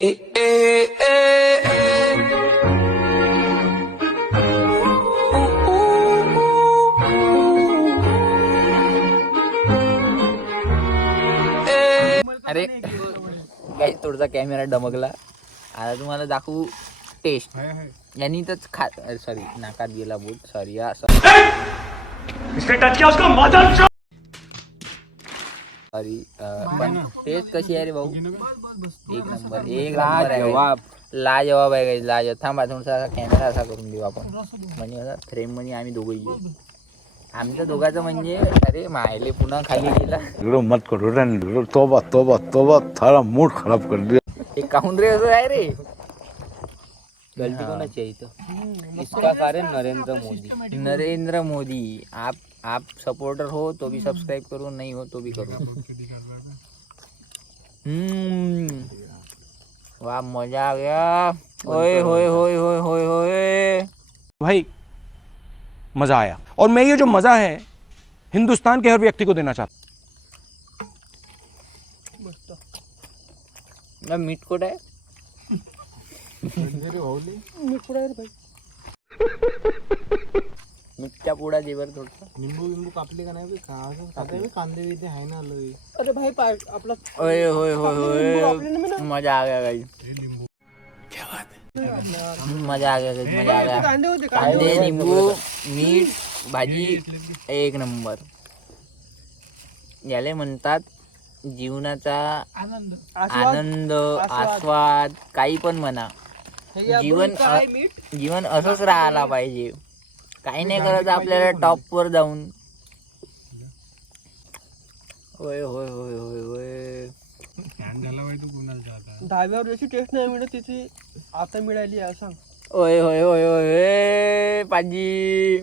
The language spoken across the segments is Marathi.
अरे काही थोडासा कॅमेरा डमकला. आता तुम्हाला दाखवू टेस्ट. यांनी तर सॉरी नाकात गेला बूट. सॉरी सॉरी पण टेस्ट कशी आहे रे भाऊ? एक नंबर आहे. लाजवाब आहे काही लाजवाब. थांबा थोडासा कॅमेरा असा करून देऊ आपण म्हणजे फ्रेम मध्ये आम्ही दोघंही येऊ. आमचं दोघांचं म्हणजे अरे मायले पुन्हा खाली गेला. मत करो तोबा तोबा तोबा थारा मूड खराब कर दिया. हे काहून रे असं आहे रे? गलती कोणाची आहे इथं? इसका कारण नरेंद्र मोदी. नरेंद्र मोदी. आप सपोर्टर हो तो भी सब्सक्राइब करो, नहीं हो तो भी करो. वाह मजा आ गया. ओए होए होए होए होए होए भाई मजा आया. और मैं ये जो मजा है हिंदुस्तान के हर व्यक्ति को देना चाहता हूं. मीठ कोट आहे. मीठच्या पुडा दे बरं थोडं. निंबू कापले का नाही? कांदे विदे आहे ना आलोय. अरे भाई आपला ओए होए होए होए मजा आ गया गाइस. मजा आ गया guys, मजा आ गया. कांदे होते कांदे निंबू मीठ भाजी एक नंबर. याले म्हणतात जीवनाचा आनंद आस्वाद काही पण म्हणा. जीवन असंच राहायला पाहिजे. काही नाही करायचं आपल्याला टॉप वर जाऊन. होय होय होय होय होय. 10व्या वर्षी टेस्ट नाही मिळत तिथे आता मिळाली आहे सांग. होय होय होय होय पाजी.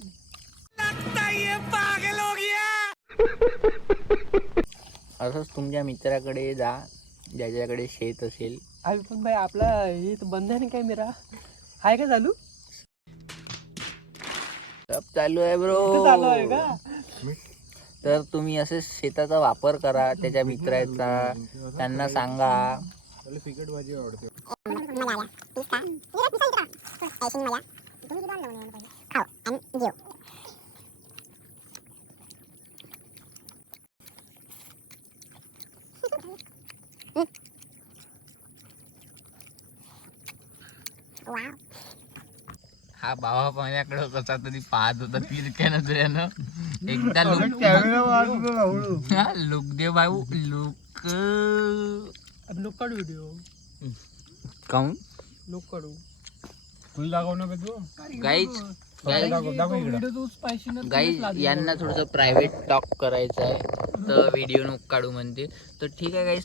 असंच तुमच्या मित्राकडे जा ज्याच्याकडे शेत असेल. अरे पण भाई आपला हे बंद आहे ना कॅमेरा आहे का चालू? सब चालू आहे ब्रो. चालू आहे का? तर तुम्ही असे शेताचा वापर करा त्याच्या मित्राचा. त्यांना सांगा. फिकट भाजी आवडते. हा भावा माझ्याकडे कसा तरी पाहत होता तिरक्या नजरेनं. एकदा लुक दे भाऊ लुक. लोक काढू व्हिडिओ. काऊन लोक काढू. फुल दाखव ना तू. गाईज यांना थोडंसं प्रायव्हेट टॉक करायचं आहे तर व्हिडिओ नको काढू म्हणते. तर ठीक आहे गाईज.